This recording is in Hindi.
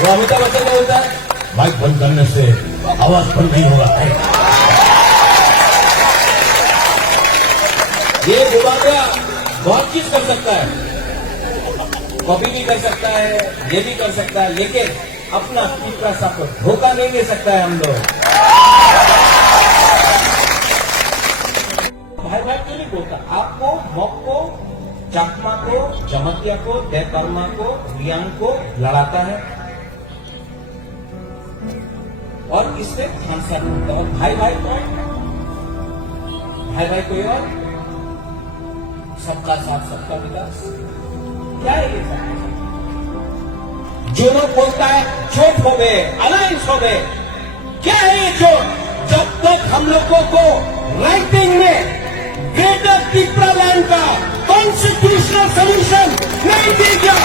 वो अमिताभ बच्चन क्या होता है, माइक बंद करने से आवाज बंद नहीं होगा। ये बुढ़ापा बहुत चीज कर सकता है, कॉपी भी कर सकता है, ये भी कर सकता है, लेकिन अपना पिपरा सा को धोखा नहीं दे सकता है हम लोग। भाई भाई क्यों नहीं बोलता? आपको, मॉक को, चाकमा को, जमतिया को, देवकर्मा को, रियांग को लड़ाता है और इससे खानसा ढूंढता है। भाई भाई कौन? भाई भाई कोई और? सबका साथ सबका विकास। क्या है ये सब? जो लोग बोलता है चोट हो गए, अलायंस हो गए, क्या है ये चोट? जब तक हम लोगों को राइटिंग में ग्रेटर त्रिपुरा लैंड का कॉन्स्टिट्यूशनल सोल्यूशन नहीं दी गया,